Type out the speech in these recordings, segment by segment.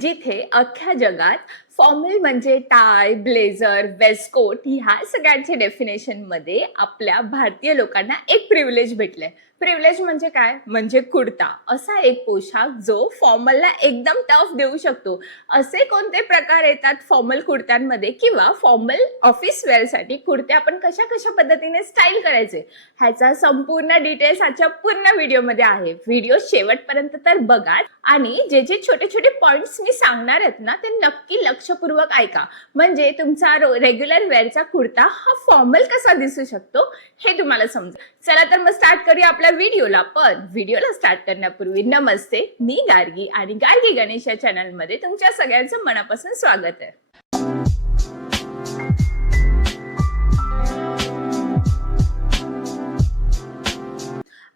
जिथे अख्ख्या जगात फॉर्मल म्हणजे टाय ब्लेझर वेस्कोट ह्या सगळ्यांच्या डेफिनेशनमध्ये आपल्या भारतीय लोकांना एक प्रिव्हिलेज भेटलंय. प्रिव्हिलेज म्हणजे काय? म्हणजे कुर्ता. असा एक पोशाख जो फॉर्मलला एकदम टफ देऊ शकतो. असे कोणते प्रकार येतात फॉर्मल कुर्त्यांमध्ये किंवा फॉर्मल ऑफिस वेअरसाठी कुर्ते आपण कशा कशा पद्धतीने स्टाईल करायचे? ह्याचा संपूर्ण डिटेल्स आजच्या पूर्ण व्हिडिओमध्ये आहे. व्हिडिओ शेवटपर्यंत तर बघा आणि जे जे छोटे छोटे पॉइंट्स मी सांगणार आहेत ना ते नक्की लक्ष लक्षपूर्वक ऐका. म्हणजे तुमचा रेग्युलर वेअरचा कुर्ता हा फॉर्मल कसा दिसू शकतो हे तुम्हाला समजा चला तर मग स्टार्ट करूया आपल्या व्हिडिओला पण व्हिडिओला स्टार्ट करण्यापूर्वी नमस्ते मी गार्गी आणि गार्गी गणेश या चॅनलमध्ये तुमच्या सगळ्यांचं मनापासून स्वागत आहे.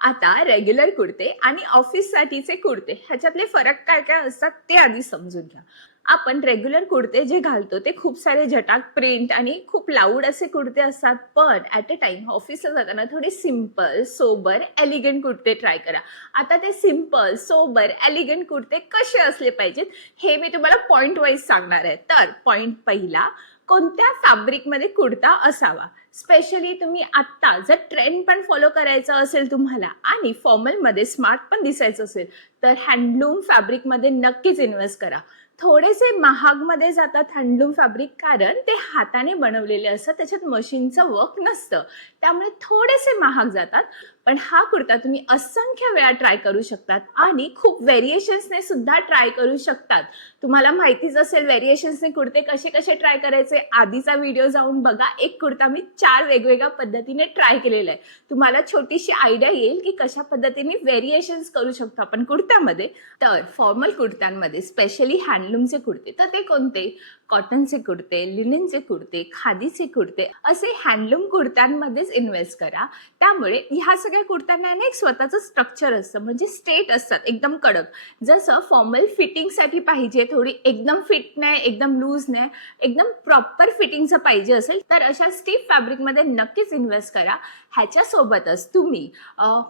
आता रेग्युलर कुर्ते आणि ऑफिससाठीचे कुर्ते ह्याच्यातले फरक काय काय असतात ते आधी समजून घ्या. आपण रेग्युलर कुर्ते जे घालतो ते खूप सारे जटाक प्रिंट आणि खूप लाऊड असे कुर्ते असतात. पण ॲट अ टाइम ऑफिसला जाताना थोडे सिंपल सोबर एलिगंट कुर्ते ट्राय करा. आता ते सिंपल सोबर एलिगंट कुर्ते कसे असले पाहिजेत हे मी तुम्हाला पॉईंट वाईज सांगणार आहे. तर पॉईंट पहिला कोणत्या फॅब्रिकमध्ये कुर्ता असावा? स्पेशली तुम्ही आत्ता जर ट्रेंड पण फॉलो करायचा असेल तुम्हाला आणि फॉर्मलमध्ये स्मार्ट पण दिसायचं असेल तर हँडलूम फॅब्रिकमध्ये नक्कीच इन्व्हेस्ट करा. थोडेसे महागमध्ये जातात हँडलूम फॅब्रिक कारण ते हाताने बनवलेले असतात त्याच्यात मशीनचं वर्क नसतं. त्यामुळे थोडेसे महाग जातात. पण हा कुर्ता तुम्ही असंख्य वेळा ट्राय करू शकतात आणि खूप व्हेरिएशन्सने सुद्धा ट्राय करू शकतात. तुम्हाला माहितीच असेल व्हेरिएशन्सने कुर्ते कसे कसे ट्राय करायचे? आधीचा व्हिडिओ जाऊन बघा. एक कुर्ता मी चार वेगवेगळ्या पद्धतीने ट्राय केलेला आहे. तुम्हाला छोटीशी आयडिया येईल की कशा पद्धतीने व्हेरिएशन्स करू शकतो आपण कुर्त्यामध्ये. तर फॉर्मल कुर्त्यांमध्ये स्पेशली हँडलूमचे कुर्ते तर ते कोणते? कॉटनचे कुर्ते लिनिनचे कुर्ते खादीचे कुर्ते असे हँडलूम कुर्त्यांमध्येच इन्व्हेस्ट करा. त्यामुळे ह्या सगळ्या कुर्त्यांना ना एक स्वतःचं स्ट्रक्चर असतं म्हणजे स्टेट असतात एकदम कडक. जसं फॉर्मल फिटिंगसाठी पाहिजे थोडी एकदम फिट नाही एकदम लूज नाही एकदम प्रॉपर फिटिंगचं पाहिजे असेल तर अशा स्टीफ फॅब्रिकमध्ये नक्कीच इन्व्हेस्ट करा. ह्याच्यासोबतच तुम्ही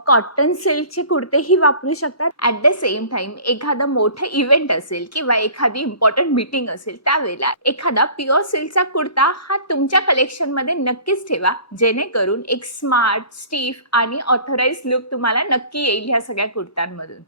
कॉटन सिल्कचे कुर्तेही वापरू शकतात. ॲट द सेम टाईम एखादं मोठं इव्हेंट असेल किंवा एखादी इम्पॉर्टंट मीटिंग असेल त्यावेळेला एखादा प्युअर सिल्कचा कुर्ता हा तुमच्या कलेक्शनमध्ये नक्कीच ठेवा. जेणेकरून एक स्मार्ट स्टीफ आणि ऑथराईज लुक तुम्हाला नक्की येईल ह्या सगळ्या कुर्त्यांमधून.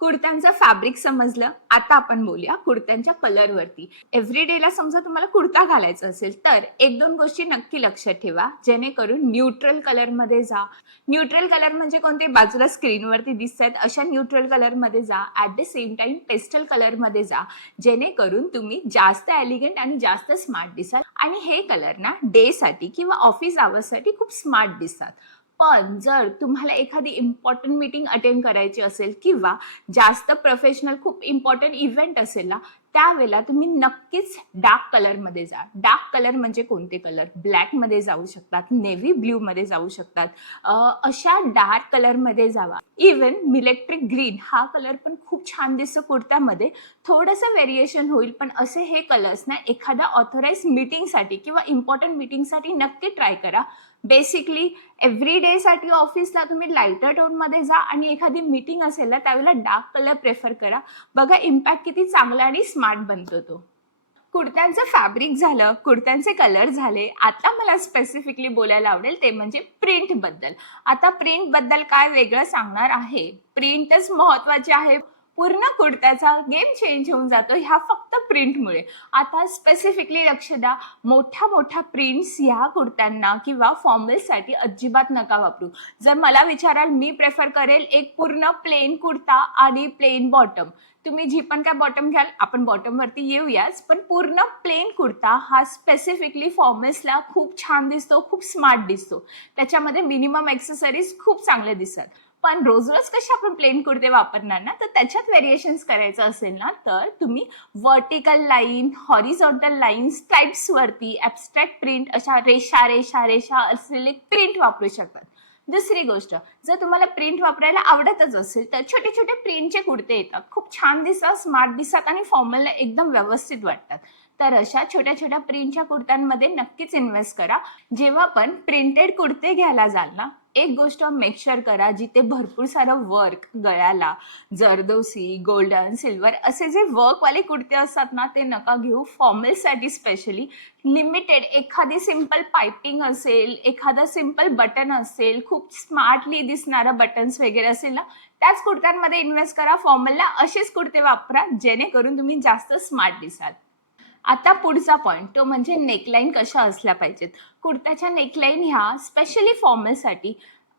कुर्त्यांचं फॅब्रिक समजलं आता आपण बोलूया कुर्त्यांच्या कलरवरती एव्हरी डेला समजा तुम्हाला कुर्ता घालायचा असेल तर एक दोन गोष्टी नक्की लक्षात ठेवा जेणेकरून न्यूट्रल कलरमध्ये जा. न्यूट्रल कलर म्हणजे कोणते? बाजूला स्क्रीनवरती दिसत आहेत अशा न्यूट्रल कलरमध्ये जा. At the same time pastel कलरमध्ये जा. जेणेकरून तुम्ही जास्त एलिगंट आणि जास्त स्मार्ट दिसाल. आणि हे कलर ना डेसाठी किंवा ऑफिस आवर्ससाठी खूप स्मार्ट दिसतात. पण जर तुम्हाला एखादी इम्पॉर्टंट मीटिंग अटेंड करायची असेल किंवा जास्त प्रोफेशनल खूप इम्पॉर्टंट इव्हेंट असेल ना त्यावेळेला तुम्ही नक्कीच डार्क कलरमध्ये जा. डार्क कलर म्हणजे कोणते कलर ब्लॅकमध्ये जाऊ शकतात नेव्ही ब्ल्यूमध्ये जाऊ शकतात. अशा डार्क कलरमध्ये जावा. इवन मिलेक्ट्रिक ग्रीन हा कलर पण खूप छान दिसतो कुर्त्यामध्ये. थोडंसं व्हेरिएशन होईल पण असे हे कलर्स ना एखाद्या ऑथोराईज मीटिंगसाठी किंवा इम्पॉर्टंट मीटिंगसाठी नक्की ट्राय करा. बेसिकली एव्हरी डेसाठी ऑफिसला तुम्ही लाईटर टोनमध्ये जा आणि एखादी मीटिंग असेल ना त्यावेळेला डार्क कलर प्रेफर करा. बघा इम्पॅक्ट किती चांगला आणि स्मार्ट बनतो तो. कुर्त्यांचं फॅब्रिक झालं कुर्त्यांचे कलर झाले. आता मला स्पेसिफिकली बोलायला आवडेल ते म्हणजे प्रिंटबद्दल आता प्रिंटबद्दल काय वेगळं सांगणार आहे? प्रिंटच महत्त्वाचे आहे. पूर्ण कुर्त्याचा गेम चेंज होऊन जातो ह्या फक्त प्रिंटमुळे आता स्पेसिफिकली लक्ष द्या मोठ्या मोठ्या प्रिंट्स ह्या कुर्त्यांना किंवा फॉर्मल्ससाठी अजिबात नका वापरू. जर मला विचाराल मी प्रेफर करेल एक पूर्ण प्लेन कुर्ता आणि प्लेन बॉटम तुम्ही जी पण काय बॉटम घ्याल आपण बॉटमवरती येऊयाच पण पूर्ण प्लेन कुर्ता हा स्पेसिफिकली फॉर्मल्सला खूप छान दिसतो खूप स्मार्ट दिसतो. त्याच्यामध्ये मिनिमम एक्सेसरीज खूप चांगले दिसतात. पण रोज रोज कसे आपण प्लेन कुर्ते वापरणार ना? तर त्याच्यात व्हेरिएशन्स करायचं असेल ना तर तुम्ही वर्टिकल लाईन हॉरिझॉन्टल लाईन स्ट्राईप्सवरती ॲबस्ट्रॅक्ट प्रिंट अशा रेषा रेषा रेषा असलेले प्रिंट वापरू शकतात. दुसरी गोष्ट जर तुम्हाला प्रिंट वापरायला आवडतच असेल तर छोटे छोटे प्रिंटचे कुर्ते येतात. खूप छान दिसतात स्मार्ट दिसतात आणि फॉर्मलला एकदम व्यवस्थित वाटतात. तर अशा छोट्या छोट्या प्रिंटच्या कुर्त्यांमध्ये नक्कीच इन्व्हेस्ट करा. जेव्हा पण प्रिंटेड कुर्ते घ्यायला जाल ना एक गोष्ट मेक करा जिथे भरपूर सारं वर्क गळ्याला जरदोसी गोल्डन सिल्वर असे जे वर्कवाले कुर्ते असतात ना ते नका घेऊ. फॉर्मलसाठी स्पेशली लिमिटेड एखादी सिंपल पायपिंग असेल एखादा सिंपल बटन असेल खूप स्मार्टली दिसणारं बटन्स वगैरे असेल ना त्याच कुर्त्यांमध्ये इन्व्हेस्ट करा. फॉर्मलला असेच कुर्ते वापरा जेणेकरून तुम्ही जास्त स्मार्ट दिसाल. आता पुढचा पॉईंट तो म्हणजे नेकलाईन कशा असल्या पाहिजेत? कुर्त्याच्या नेकलाईन ह्या स्पेशली फॉर्मलसाठी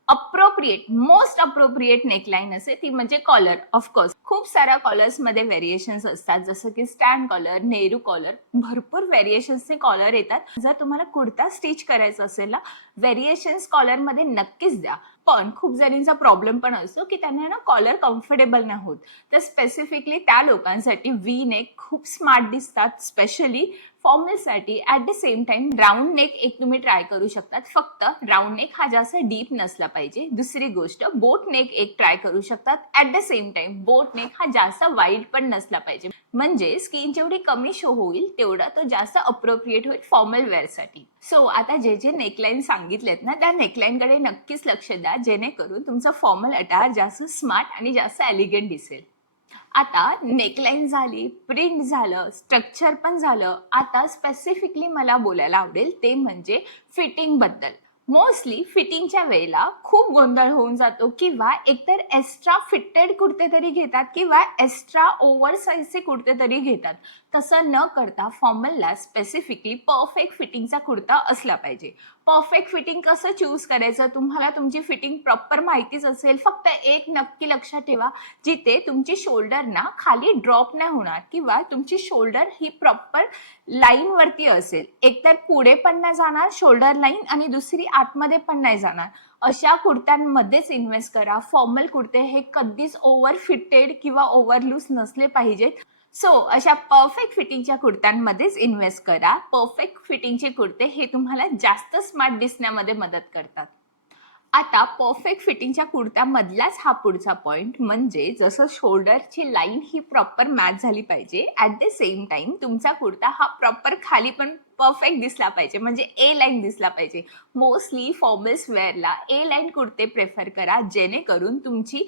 अप्रोप्रिएट मोस्ट अप्रोप्रिएट नेकलाईन असे ती म्हणजे कॉलर ऑफकोर्स खूप साऱ्या कॉलर्समध्ये व्हेरिएशन्स असतात. जसं की स्टँड कॉलर नेहरू कॉलर भरपूर व्हेरिएशन्सचे कॉलर येतात. जर तुम्हाला कुर्ता स्टिच करायचा असेल ना व्हेरिएशन्स कॉलरमध्ये नक्कीच द्या. पण खूप जणींचा प्रॉब्लेम पण असतो की त्यांना ना कॉलर कम्फर्टेबल नाही होत तर स्पेसिफिकली त्या लोकांसाठी वी नेक खूप स्मार्ट दिसतात specially फॉर्मलसाठी at the same time round neck एक तुम्ही ट्राय करू शकतात. फक्त राऊंड नेक हा जास्त डीप नसला पाहिजे. दुसरी गोष्ट बोट नेक एक ट्राय करू शकतात. At the same time boat neck हा जास्त वाईट पण नसला पाहिजे. म्हणजे स्किन जेवढी कमी शो होईल तेवढा तो जास्त अप्रोप्रिएट होईल फॉर्मल वेअरसाठी सो आता जे जे नेकलाईन सांगितलेत ना त्या नेकलाईनकडे नक्कीच लक्ष द्या जेणेकरून तुमचं फॉर्मल अटायर जास्त स्मार्ट आणि जास्त एलिगंट दिसेल. आता नेकलाईन झाली प्रिंट झालं स्ट्रक्चर पण झालं. आता स्पेसिफिकली मला बोलायला आवडेल ते म्हणजे फिटिंगबद्दल मोस्टली फिटिंगच्या वेळेला खूप गोंधळ होऊन जातो किंवा एकतर एक्स्ट्रा फिटेड कुर्ते तरी घेतात किंवा एक्स्ट्रा ओव्हर साईजचे कुर्ते तरी घेतात. तसं न करता फॉर्मलला स्पेसिफिकली परफेक्ट फिटिंगचा कुर्ता असला पाहिजे. परफेक्ट फिटिंग कसं चूज करायचं? तुम्हाला तुमची फिटिंग प्रॉपर माहितीच असेल. फक्त एक नक्की लक्षात ठेवा जिथे तुमची शोल्डर ना खाली ड्रॉप नाही होणार किंवा तुमची शोल्डर ही प्रॉपर लाईनवरती असेल. एकतर पुढे पण नाही जाणार शोल्डर लाईन आणि दुसरी आतमध्ये पण नाही जाणार. अशा कुर्त्यांमध्येच इन्व्हेस्ट करा. फॉर्मल कुर्ते हे कधीच ओव्हर फिटेड किंवा ओव्हर लूज नसले पाहिजेत. सो अशा परफेक्ट फिटिंगच्या कुर्त्यांमध्येच इन्व्हेस्ट करा. परफेक्ट फिटिंगचे कुर्ते हे तुम्हाला जास्त स्मार्ट दिसण्यामध्ये मदत करतात. आता परफेक्ट फिटिंगच्या कुर्त्यामधलाच हा पुढचा पॉईंट म्हणजे जसं शोल्डरची लाईन ही प्रॉपर मॅच झाली पाहिजे ॲट द सेम टाइम तुमचा कुर्ता हा प्रॉपर खाली पण परफेक्ट दिसला पाहिजे. म्हणजे ए लाईन दिसला पाहिजे. मोस्टली फॉर्मल्स वेअरला ए लाईन कुर्ते प्रेफर करा जेणेकरून तुमची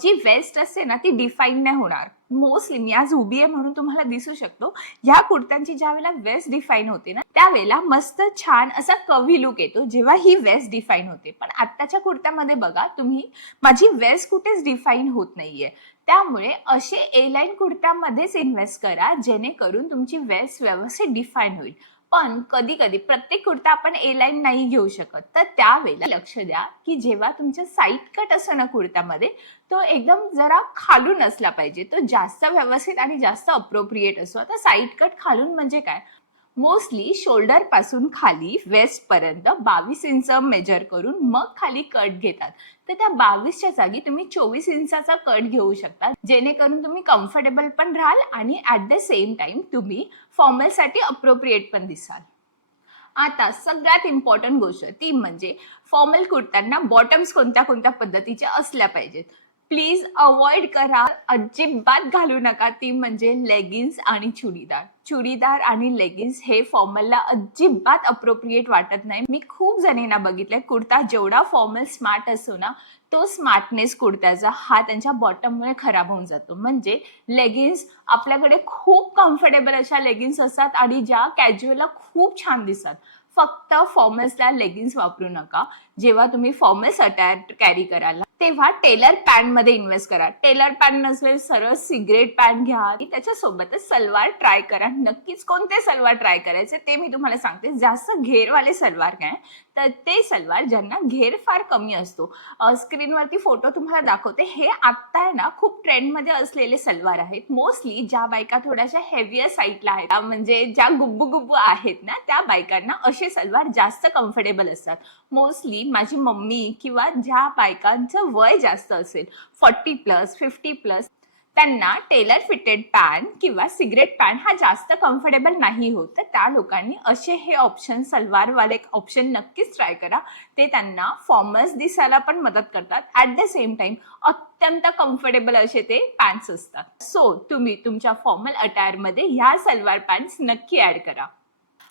जी वेस्ट असते ना ती डिफाईन नाही होणार. मोस्टली मी आज उभी आहे म्हणून तुम्हाला दिसू शकतो. ह्या कुर्त्यांची ज्या वेळेला वेस्ट डिफाईन होते ना त्यावेळेला मस्त छान असा कवी लुक येतो जेव्हा ही वेस्ट डिफाईन होते. पण आत्ताच्या कुर्त्यामध्ये बघा तुम्ही माझी वेस्ट कुठेच डिफाईन होत नाहीये. त्यामुळे असे ए लाईन कुर्त्यामध्येच इन्व्हेस्ट करा जेणेकरून तुमची वेस्ट व्यवस्थित डिफाईन होईल. पण कधी कधी प्रत्येक कुर्ता आपण ए लाईन नाही घेऊ शकत. तर त्यावेळेला लक्ष द्या की जेव्हा तुमच्या साईड कट असतो ना कुर्त्यामध्ये तो एकदम जरा खालून असला पाहिजे. तो जास्त व्यवस्थित आणि जास्त अप्रोप्रिएट असतो. आता साईड कट खालून म्हणजे काय? मोस्टली शोल्डरपासून खाली वेस्ट पर्यंत बावीस इंच मेजर करून मग खाली कट घेतात. तर त्या बावीसच्या जागी तुम्ही चोवीस इंचाचा कट घेऊ शकता. जेणेकरून तुम्ही कम्फर्टेबल पण राहाल आणि ॲट द सेम टाइम तुम्ही फॉर्मलसाठी अप्रोप्रिएट पण दिसाल. आता सगळ्यात इम्पॉर्टंट गोष्ट ती म्हणजे फॉर्मल कुर्त्यांना बॉटम्स कोणत्या कोणत्या पद्धतीच्या असल्या पाहिजेत. प्लीज अवॉइड करा. अजिबात घालू नका ती म्हणजे लेगिन्स आणि चुडीदार. चुडीदार आणि लेगिन्स हे फॉर्मलला अजिबात अप्रोप्रिएट वाटत नाही. मी खूप जणींना बघितलंय कुर्ता जेवढा फॉर्मल स्मार्ट असो ना तो स्मार्टनेस कुर्त्याचा हा त्यांच्या बॉटममुळे खराब होऊन जातो. म्हणजे लेगिन्स आपल्याकडे खूप कम्फर्टेबल अशा लेगिन्स असतात आणि ज्या कॅज्युअलला खूप छान दिसतात. फक्त फॉर्मल्सला लेगिन्स वापरू नका. जेव्हा तुम्ही फॉर्मल्स अटॅच कॅरी कराल. तेव्हा टेलर पॅन्टमध्ये इन्व्हेस्ट करा. टेलर पॅन्ट नसेल सरळ सिगरेट पॅन्ट घ्या. त्याच्यासोबतच सलवार ट्राय करा. नक्कीच कोणते सलवार ट्राय करायचे ते मी तुम्हाला सांगते. जास्त घेरवाले सलवार काय तर ते सलवार ज्यांना घेर फार कमी असतो. स्क्रीनवरती फोटो तुम्हाला दाखवते. हे आत्ता आहे ना खूप ट्रेंडमध्ये असलेले सलवार आहेत. मोस्टली ज्या बायका थोड्याशा हेवियर साईटला आहेत म्हणजे ज्या गुब्बू गुब्बू आहेत ना त्या बायकांना असे सलवार जास्त कम्फर्टेबल असतात. मोस्टली माझी मम्मी किंवा ज्या बायकांचं वय जास्त असेल फॉर्टी प्लस फिफ्टी प्लस त्यांना टेलर फिटेड पॅन किंवा सिगरेट पॅन हा जास्त कम्फर्टेबल नाही होत. तर त्या लोकांनी असे हे ऑप्शन सलवारवाले ऑप्शन नक्कीच ट्राय करा. ते त्यांना फॉर्मल्स दिसायला पण मदत करतात. ॲट द सेम टाइम अत्यंत कम्फर्टेबल असे ते पॅन्ट्स असतात. सो तुम्ही तुमच्या फॉर्मल अटायरमध्ये ह्या सलवार पॅन्ट्स नक्की ॲड करा.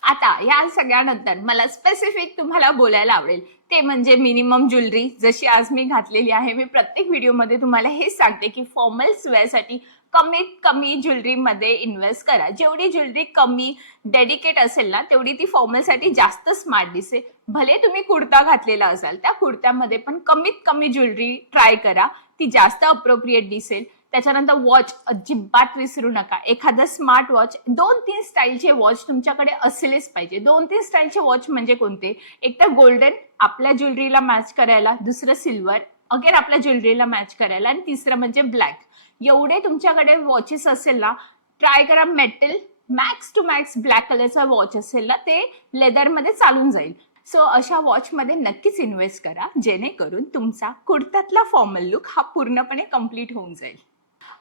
आता या सगळ्यानंतर मला स्पेसिफिक तुम्हाला बोलायला आवडेल. ते म्हणजे मिनिमम ज्वेलरी जशी आज मी घातलेली आहे मी प्रत्येक व्हिडिओमध्ये तुम्हाला हे सांगते की फॉर्मल्स वेअरसाठी कमीत कमी ज्वेलरीमध्ये इन्व्हेस्ट करा. जेवढी ज्वेलरी कमी डेडिकेट असेल ना तेवढी ती फॉर्मलसाठी जास्त स्मार्ट दिसेल. भले तुम्ही कुर्ता घातलेला असाल त्या कुर्त्यामध्ये पण कमीत कमी ज्वेलरी ट्राय करा. ती जास्त अप्रोप्रिएट दिसेल. त्याच्यानंतर वॉच अजिबात विसरू नका. एखादं स्मार्ट वॉच दोन तीन स्टाईलचे वॉच तुमच्याकडे असलेच पाहिजे. दोन तीन स्टाईलचे वॉच म्हणजे कोणते? एक तर गोल्डन आपल्या ज्वेलरीला मॅच करायला. दुसरं सिल्वर अगेन आपल्या ज्वेलरीला मॅच करायला. आणि तिसरं म्हणजे ब्लॅक एवढे तुमच्याकडे वॉचेस असेल ना ट्राय करा metal max to max black कलरचा वॉच असेल ना ते लेदरमध्ये चालून जाईल. सो अशा वॉचमध्ये नक्कीच इन्व्हेस्ट करा जेणेकरून तुमचा कुर्त्यातला फॉर्मल लुक हा पूर्णपणे कंप्लीट होऊन जाईल.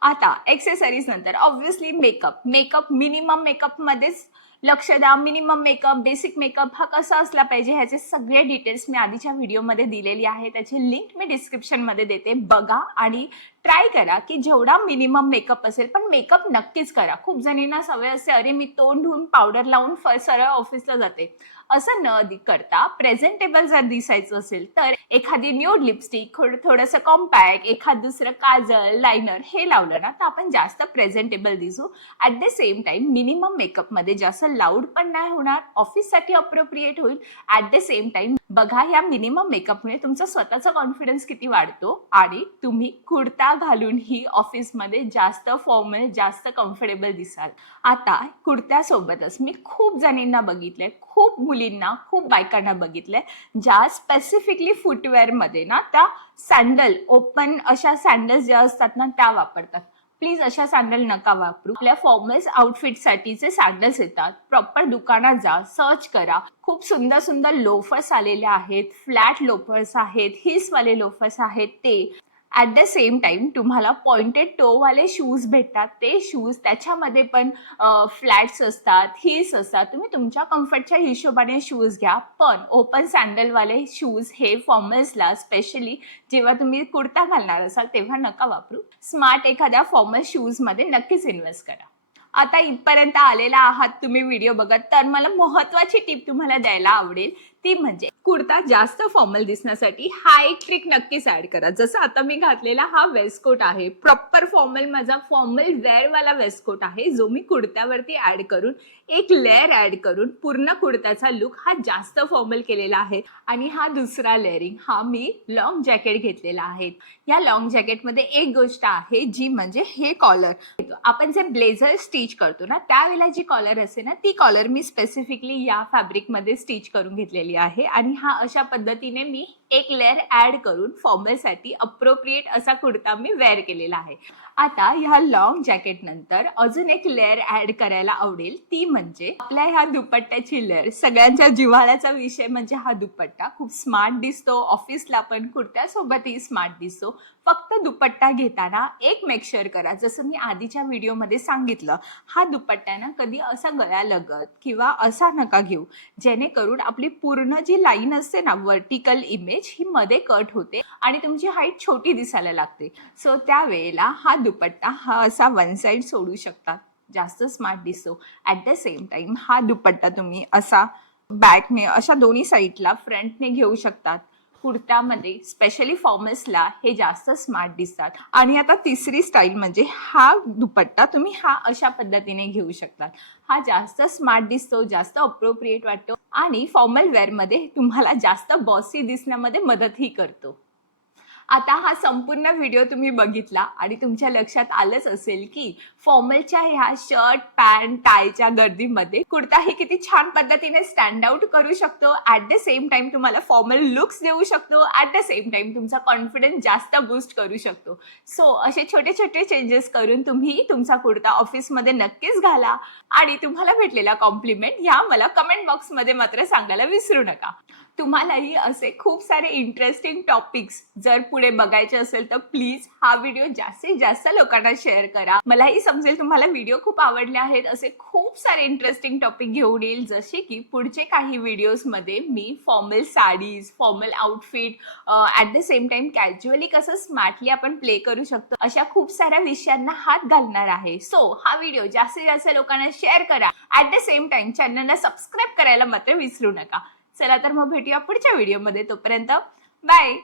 आता एक्सेसरीज नंतर ऑब्व्हियसली मेकअप मेकअप मिनिमम मेकअपमध्येच लक्ष द्या. मिनिमम मेकअप बेसिक मेकअप हा कसा असला पाहिजे ह्याचे सगळे डिटेल्स मी आधीच्या व्हिडिओमध्ये दिलेली आहे. त्याची लिंक मी डिस्क्रिप्शनमध्ये देते. बघा आणि ट्राय करा की जेवढा मिनिमम मेकअप असेल पण मेकअप नक्कीच करा. खूप जणींना सवय असते अरे मी तोंड धुवून पावडर लावून फर सरळ ऑफिसला जाते. असं न करता प्रेझेंटेबल जर दिसायचं असेल तर एखादी न्यूड लिपस्टिक थोडंसं कॉम्पॅक्ट एखाद दुसरं काजल लायनर हे लावलं ना तर आपण जास्त प्रेझेंटेबल दिसू. At the same time minimum मेकअपमध्ये जास्त लाऊड पण नाही होणार ऑफिससाठी अप्रोप्रिएट होईल. ॲट द सेम टाइम बघा ह्या मिनिमम मेकअपमुळे तुमचा स्वतःचा कॉन्फिडन्स किती वाढतो आणि तुम्ही कुर्ता घालून ही ऑफिसमध्ये जास्त फॉर्मल जास्त कम्फर्टेबल दिसाल. आता कुर्त्यासोबतच मी खूप जणींना बघितलंय खूप मुलींना खूप बायकांना बघितलंय ज्या स्पेसिफिकली फुटवेअरमध्ये ना त्या सँडल ओपन अशा सँडल्स ज्या असतात ना त्या वापरतात. प्लीज अशा सँडल नका वापरू. आपल्या फॉर्मल्स आउटफिटसाठीचे सँडल्स येतात प्रॉपर दुकानात जा सर्च करा. खूप सुंदर सुंदर लोफर्स आलेले आहेत फ्लॅट लोफर्स आहेत हिल्सवाले लोफर्स आहेत ते. ॲट द सेम टाइम तुम्हाला पॉइंटेड टोवाले शूज भेटतात. ते शूज त्याच्यामध्ये पण फ्लॅट्स असतात हिल्स असतात. तुम्ही तुमच्या कम्फर्टच्या हिशोबाने शूज घ्या. पण ओपन सँडलवाले शूज हे फॉर्मल्सला स्पेशली जेव्हा तुम्ही कुर्ता घालणार असाल तेव्हा नका वापरू. स्मार्ट एखाद्या फॉर्मल शूजमध्ये नक्कीच इन्व्हेस्ट करा. आता इथपर्यंत आलेला आहात तुम्ही व्हिडिओ बघत तर मला महत्वाची टिप तुम्हाला द्यायला आवडेल. ती म्हणजे कुर्ता जास्त फॉर्मल दिसण्यासाठी हा एक ट्रिक नक्कीच ऍड करा. जसं आता मी घातलेला हा वेस्टकोट आहे. प्रॉपर फॉर्मल माझा फॉर्मल वेअरवाला वेस्टकोट आहे जो मी कुर्त्यावरती ऍड करून एक लेअर ऍड करून पूर्ण कुर्त्याचा लुक हा जास्त फॉर्मल केलेला आहे. आणि हा दुसरा लेअरिंग हा मी लॉंग जॅकेट घेतलेला आहे. या लॉंग जॅकेटमध्ये एक गोष्ट आहे जी म्हणजे हे कॉलर आपण जे ब्लेझर स्टिच करतो ना त्यावेळेला जी कॉलर असते ना ती कॉलर मी स्पेसिफिकली या फॅब्रिकमध्ये स्टिच करून घेतलेली आहे आणि हा अशा पद्धतीने मी एक लेअर ऍड करून फॉर्मलसाठी अप्रोप्रिएट असा कुर्ता मी वेअर केलेला आहे. आता ह्या लॉंग जॅकेट नंतर अजून एक लेअर ऍड करायला आवडेल. ती म्हणजे आपल्या ह्या दुपट्ट्याची लेअर सगळ्यांच्या जिव्हाळ्याचा विषय म्हणजे हा दुपट्टा. खूप स्मार्ट दिसतो. ऑफिसला पण कुर्त्यासोबतही स्मार्ट दिसतो. फक्त दुपट्टा घेताना एक मेक शुअर करा. जसं मी आधीच्या व्हिडिओमध्ये सांगितलं हा दुपट्टा ना कधी असा गळ्यालगत किंवा असा नका घेऊ. जेणेकरून आपली पूर्ण जी लाईन असते ना वर्टिकल इमेज ही मध्ये कट होते आणि तुमची हाईट छोटी दिसायला लागते. सो त्यावेळेला हा दुपट्टा हा असा वन साईड सोडू शकता. जास्त स्मार्ट दिसतो. ॲट द सेम टाइम हा दुपट्टा तुम्ही असा बॅकने अशा दोन्ही साईडला फ्रंटने घेऊ शकतात. कुर्त्यामध्ये स्पेशली फॉर्मल्सला हे जास्त स्मार्ट दिसतात. आणि आता तिसरी स्टाईल म्हणजे हा दुपट्टा तुम्ही हा अशा पद्धतीने घेऊ शकतात. हा जास्त स्मार्ट दिसतो जास्त अप्रोप्रिएट वाटतो आणि फॉर्मल वेअरमध्ये तुम्हाला जास्त बॉसी दिसण्यामध्ये मदतही करतो. आता हा संपूर्ण व्हिडिओ तुम्ही बघितला आणि तुमच्या लक्षात आलंच असेल की फॉर्मलच्या ह्या शर्ट पॅन्ट टायच्या गर्दीमध्ये कुर्ता हे किती छान पद्धतीने स्टँड आउट करू शकतो. ऍट द सेम टाइम तुम्हाला फॉर्मल लुक्स देऊ शकतो. ऍट द सेम टाइम तुमचा कॉन्फिडन्स जास्त बूस्ट करू शकतो. सो असे छोटे छोटे चेंजेस करून तुम्ही तुमचा कुर्ता ऑफिसमध्ये नक्कीच घाला आणि तुम्हाला भेटलेला कॉम्प्लिमेंट ह्या मला कमेंट बॉक्समध्ये मात्र सांगायला विसरू नका. तुम्हालाही असे खूप सारे इंटरेस्टिंग टॉपिक्स जर पुढे बघायचे असेल तर प्लीज हा व्हिडिओ जास्तीत जास्त लोकांना शेअर करा. मलाही समजेल तुम्हाला व्हिडिओ खूप आवडले आहेत. असे खूप सारे इंटरेस्टिंग टॉपिक घेऊन येईल. जसे की पुढचे काही व्हिडिओजमध्ये मी formal saris formal outfit at the same time casually कसं स्मार्टली आपण प्ले करू शकतो अशा खूप साऱ्या विषयांना हात घालणार आहे. सो हा व्हिडिओ जास्तीत जास्त लोकांना शेअर करा. ॲट द सेम टाइम चॅनलला सबस्क्राईब करायला मात्र विसरू नका. चला तर मग भेटूया पुढच्या व्हिडिओमध्ये तोपर्यंत बाय